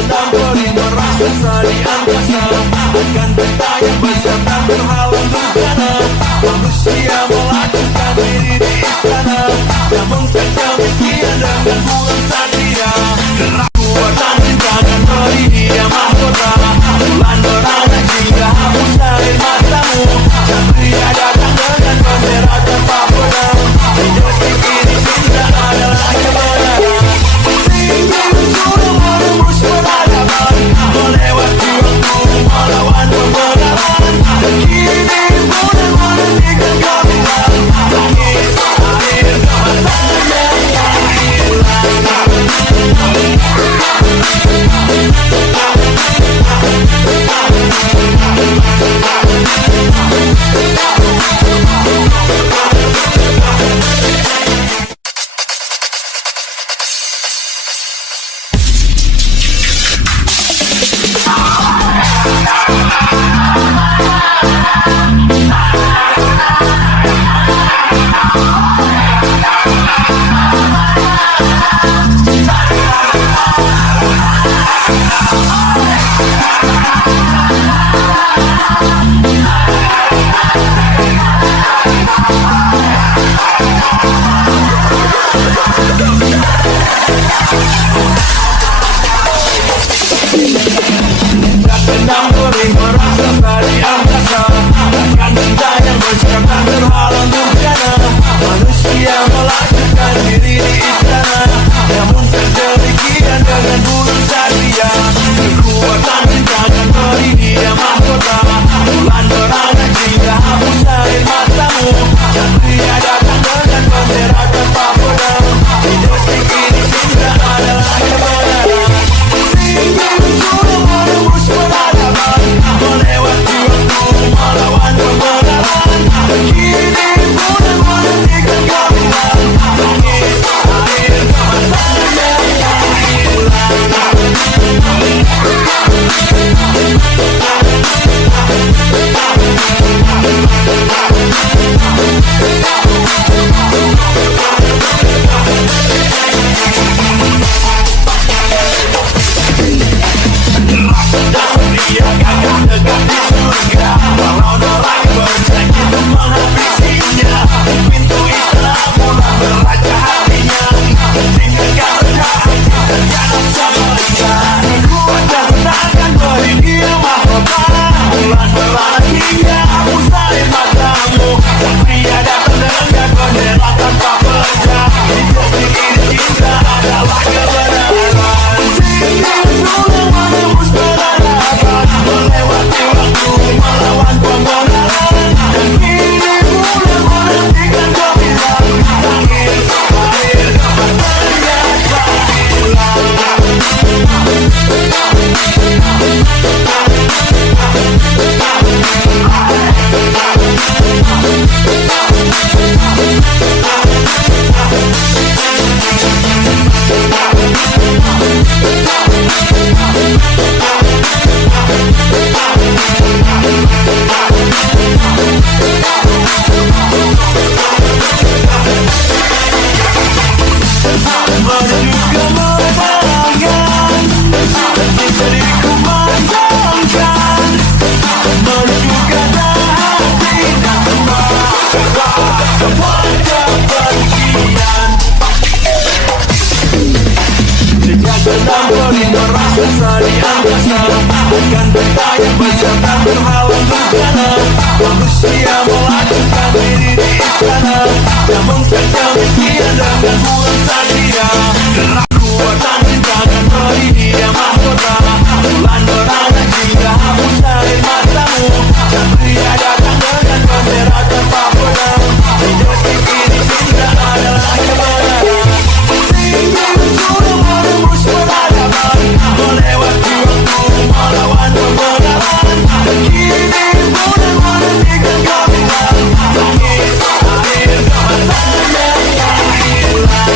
sedang beri merasa di angkasa, akan peta yang besar dan berhalang bencana. Manusia melakukan diri di istana, namun kejamikian dengan bulan satria. Kekuatan rintangan beri dia mahkota, bulan beranak hingga hapus air matamu. Satria datang dengan bendera tanpa pedang, di detik ini cinta adalah kebenaran. Tinggi sudah menembus peradaban, melewati waktu melawan pembenaran. Dan kini bulan menantikan kebenaran, tangis air matanya yang hilang. Sedang beri merasa di angkasa, akan cinta yang besar dan berhalang bencana. Manusia melakukan diri di istana, namun kedemikian dengan bulan satria. Kekuatan rintangan beri dia mahkota, bulan beranak hingga hapus air matamu. Satria datang dengan bendera tanpa pedang, di detik ini cinta adalah kebenaran. Tinggi sudah menembus peradaban, melewati waktu melawan pembenaran. Dan kini bulan menantikan kebenaran, tangis air matanya yang hilang. Satria gagah tegak di surga, walau neraka berjanji untuk menghabisinya. Pintu istana mulai beraca hatinya, tinggalkan rencana cinta jangan semeja. Kekuatan takkan beri dia mahkota, bulan beranak hingga hapus air matamu. Satria datang dengan bendera tanpa pecah, di detik ini cinta adalah kebenaran. Tinggi sudah menembus peradaban, melewati waktu melawan pembenaran. Dan kini bulan menantikan kebenaran, tangis air matanya tak hilang. Menuju kemenangan, jadi kumandangkan, menuju kata hati dan kepada kebencian. Sejak sedang beri merasa di angkasa, bukan peta yang besar dan berhalang bencana. Manusia melakukan diri di istana, namun kejamikian dengan bulan satria. Kekuatan rintangan beri dia mahkota, bulan beranak hingga hapus air matamu. Satria datang dengan bendera tanpa pedang, di detik ini cinta adalah kebenaran. Tinggi sudah menembus peradaban, melewati waktu melawan pembenaran. Dan kini bulan menantikan kebenaran, tangis air matanya yang hilang.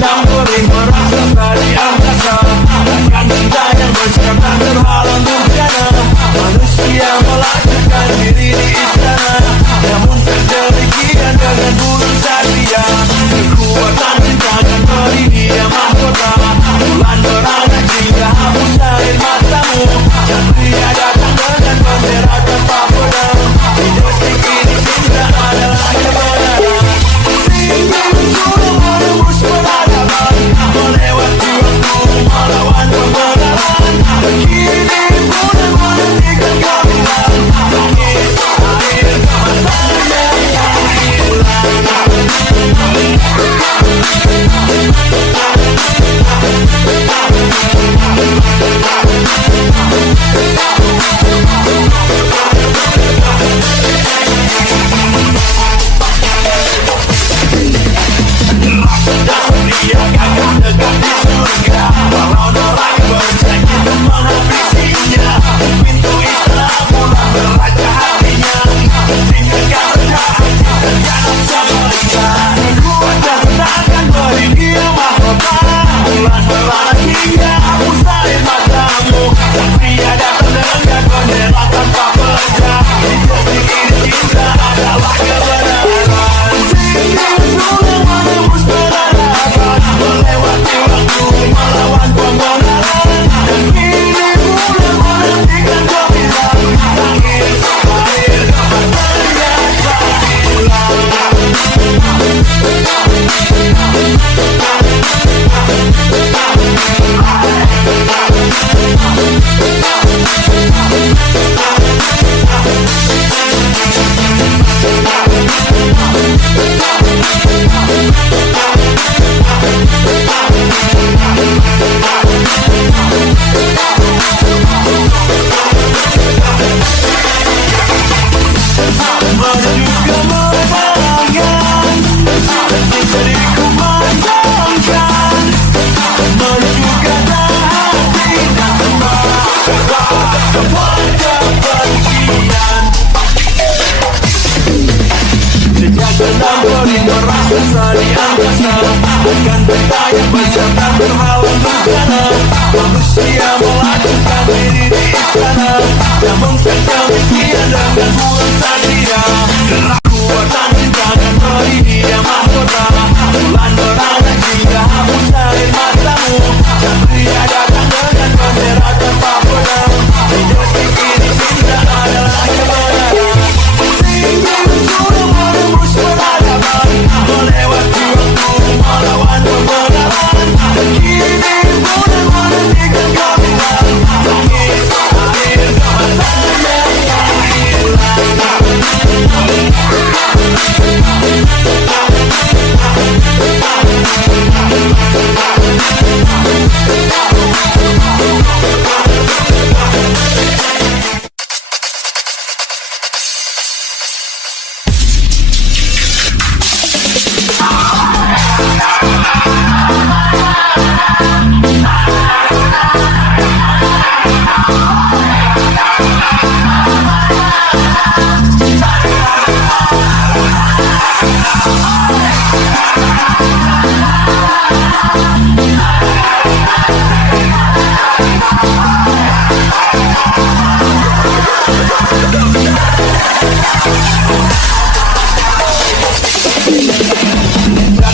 tenang boleh merasa tadi angkasa. Takkan cinta yang bersekarang terhalang bencana. Manusia melakukan diri di istana, namun kedemikian dengan burung satria. Kekuatan cinta akan beri dia mahkota. Bulan beranak hingga hapus air matamu. Satria datang dengan bendera tanpa pedang. Di detik ini cinta adalah kebenaran. Ingin sudah menembus peradaban, melewati waktu melawan pembenaran. Kini bulan menghentikan gemilang. Tangis air matanya yang hilang. Dia gagah tegak di surga, walau neraka berjanji untuk menghabisinya. Pintu Islam mulai meraja hatinya, tinggalkan hati dan jangan semeriksa. Kekuatan akan beri dia mahkota. Bulan beranak hingga hapus air matamu. Satria datang dengan bendera tanpa pedang. Di detik ini cinta adalah kebenaran. Ingin sudah menembus peradaban, melewati waktu melawan pembenaran. Dan kini bulan menghentikan gemilang. Tangis air matanya tak hilang. Menuju kemenangan, diriku pandangkan. Menuju kata hati dan kepada kebencian. Sejak tenang boleh merasa di angkasa, akan bertanya beserta terhalang bencana. Manusia melakukan diri di istana, namun kedemikian dengan burung satria. Kekuatan cinta akan beri dia mahkota. Bulan beranak hingga hapus air matamu. Satria datang dengan bendera tanpa pedang. Di detik ini cinta adalah kebenaran. Ingin sudah menembus peradaban, melewati waktu melawan pembenaran. Kini bulan menghentikan gemilang. Tangis air matanya yang hilang.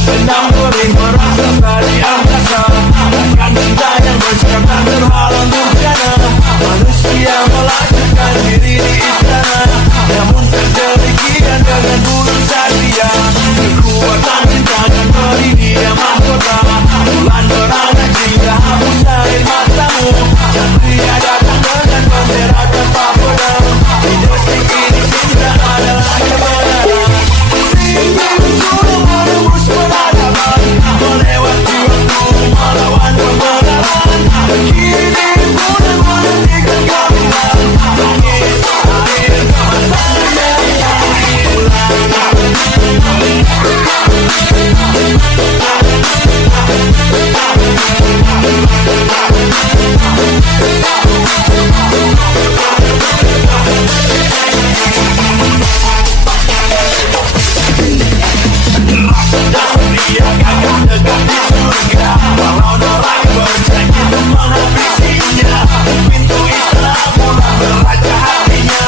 Tenang boleh merasa tadi angkasa, takkan cinta yang bersekarang terhalang bencana. Manusia melakukan diri di istana, namun kedemikian dengan burung satria. Kekuatan cinta akan beri dia mahkota. Bulan beranak hingga hapus air matamu. Satria datang dengan bendera tanpa pedang. Di detik ini cinta adalah kebenaran. Ingin sudah menembus peradaban, melewati waktu melawan pembenaran. Kini bulan menghentikan gemilang. Tangis air matanya yang hilang. Dia gagah tegak di surga. Walau neraka berjanji untuk menghabisinya, pintu Islam mulai meraja hatinya.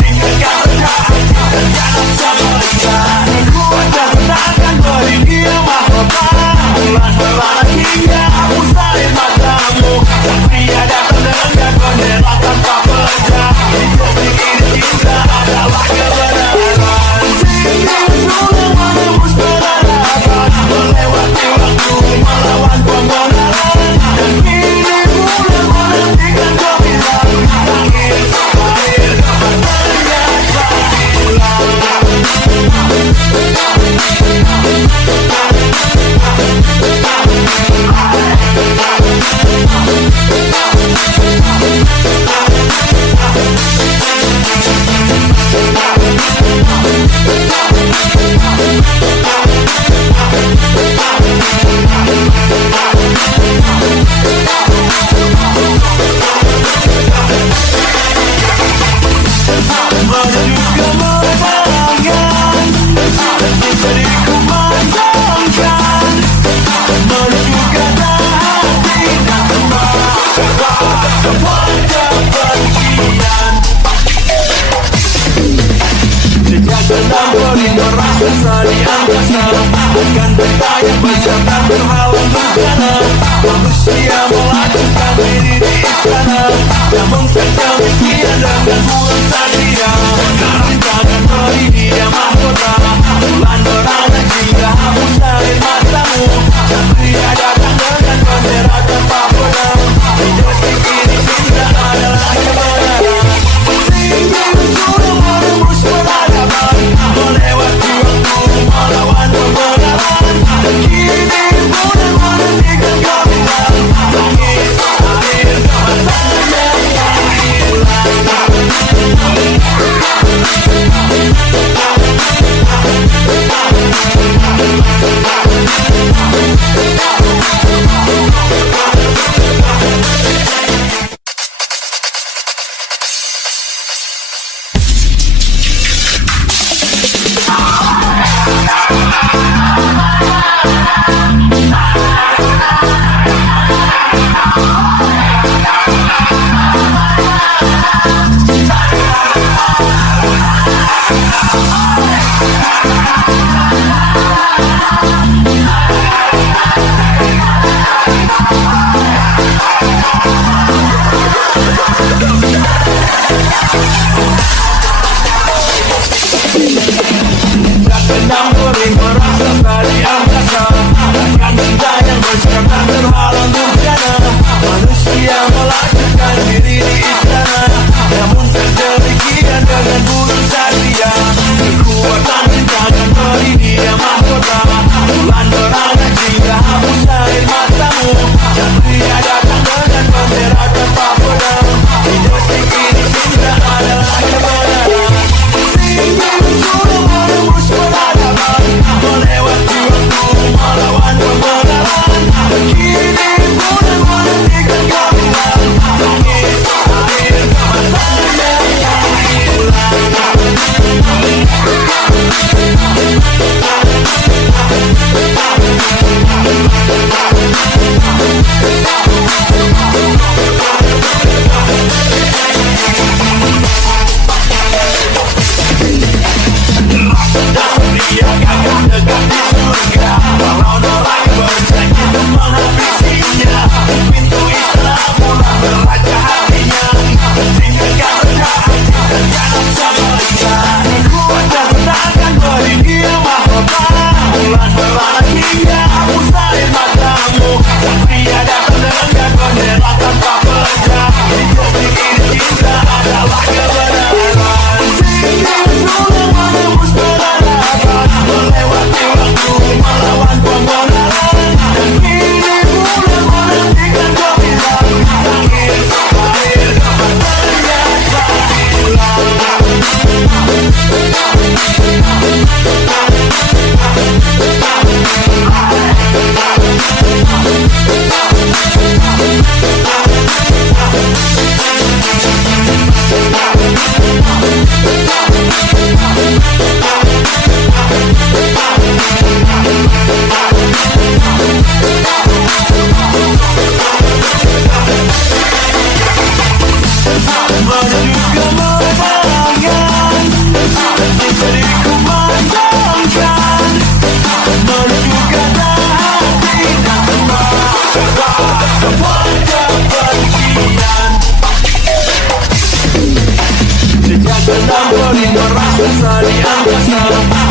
Tinggalkan hati dan jangan sampai ku akan takkan beri dia mahkota. Bulan-bulan hingga hapus air matamu, dan tiada terdengar bendera tanpa peda. Hidup ini cinta adalah kebenaran. Tinggal pulang menembus peradaban, melewati waktu melawan pembenaran. Dan kini bulan menantikan gemilang, tangis air ternyata hilang. Menuju kemenangan, jadi ku panjangkan, menuju kata hati dan kembali wajah kebencian. Sejak dalam koridor raksasa di angkasa, akan bertanya beserta berhalang bencana. Manusia melakukan diri di istana, namun saja demikian dengan bulan sadia. Takkan beri dia mahkota, bulan beranak hingga hapus air matamu, dan pria datang dengan bendera tanpa pedang. Hidup ini cinta adalah kebenaran. Tinggi sudah menembus peradaban, melewati waktu melawan pembenaran. Dan kini bulan menantikan gemilang, tangis air matanya yang hilang.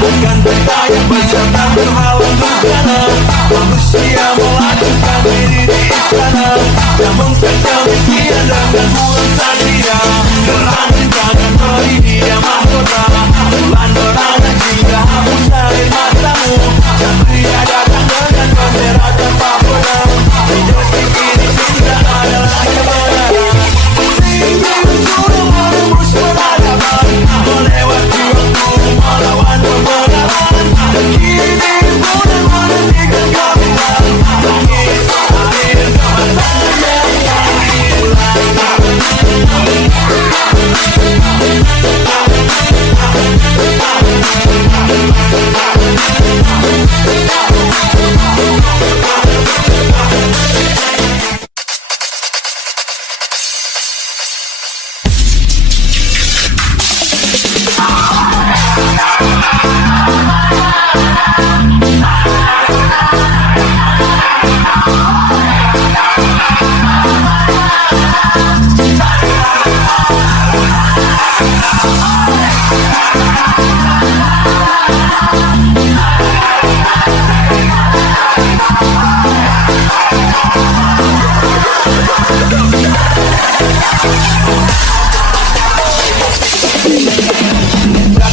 akan bertanya beserta berhalang bencana. Manusia melakukan diri di istana, namun demikian dengan bulan satria. Terang tangan beri dia mahkota, bulan berada jika hapus air matamu. Satria datang dengan bendera tanpa pedang, di detik ini cinta adalah kebenaran. Tinggi sudah menembus peradaban, melewati waktu melawan kebenaran. Kini bulan menantikan kabilan, tangis air matanya yang hilang.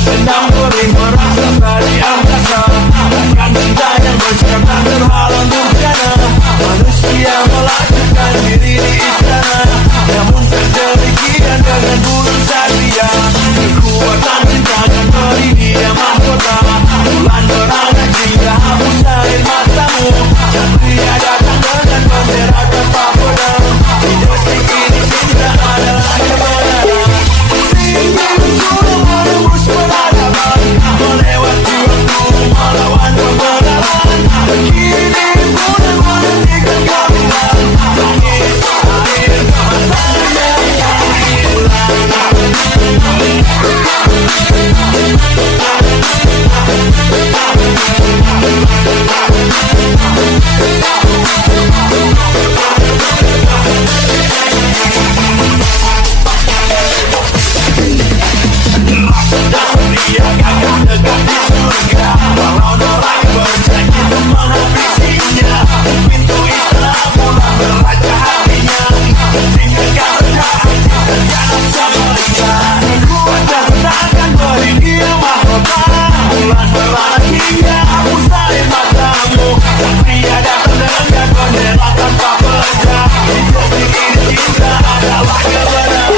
Benang beri meraksasa di angkasa, akan benda yang berserta terhalang bencana. Manusia melakukan diri di istana, namun demikian dengan bulan satria. Kekuatan tangan beri dia mahkota, bulan berada jika hapus air matamu. Satria datang dengan bendera tanpa pedang, di detik ini cinta adalah kebenaran. Tinggi sudah menembus peradaban, melewati waktu melawan kebenaran. Kini bulan menantikan kabilan, tangis air matanya yang hilang. Satria gagah tegak di surga, walau neraka berjanji untuk menghabisinya. Pintu istana mulai meraja hatinya, tinggalkan rencana terjadi semuanya. Kuatkan tangan beri dia mahkota, bulan berada hingga hapus air matamu. Satria datang dengan bendera tanpa pedang, di detik ini cinta adalah kebenaran.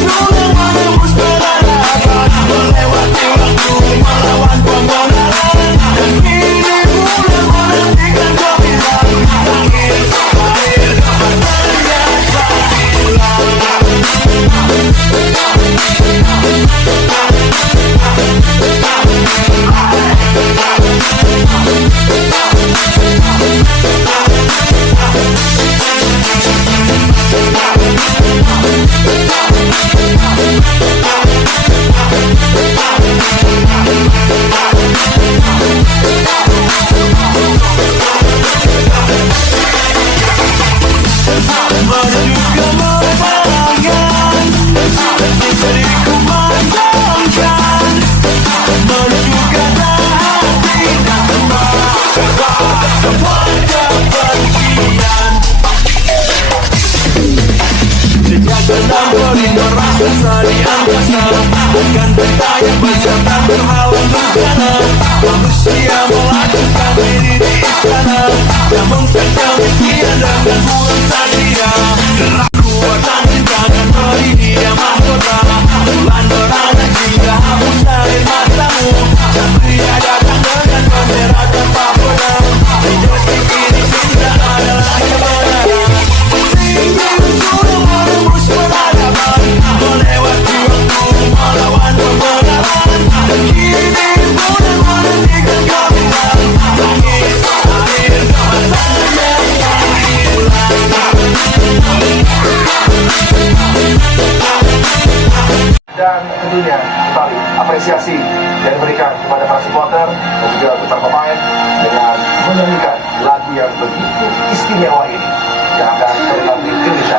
Sudah menembus peradaban, melewati waktu melawan kebenaran. Dan kini bulan menantikan kabilan, tangis air matanya tak hilang. Menuju kemenangan, diriku pandangkan, menuju kata hati dan tembak kepada kebencian. Sejak benang beri meraksasa di angkasa, akan bertanya beserta berhalang bencana. Manusia melakukan diri di istana, namun demikian dengan bulan satria. Kekuatan tangan beri dia mahkota, bulan berada jika hapus air matamu. Satria datang dengan bendera tanpa pedang, di detik ini cinta adalah kebenaran. Tinggi sudah menembus peradaban, melewati waktu melawan kebenaran. Kini bulan menantikan kabilan, tangis air matanya yang hilang. Dan tentunya kembali apresiasi yang diberikan kepada para supporter dan juga untuk para pemain dengan menyanyikan lagu yang begitu istimewa ini yang akan terdengar di Indonesia.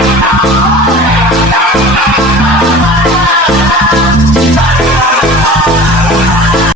Thank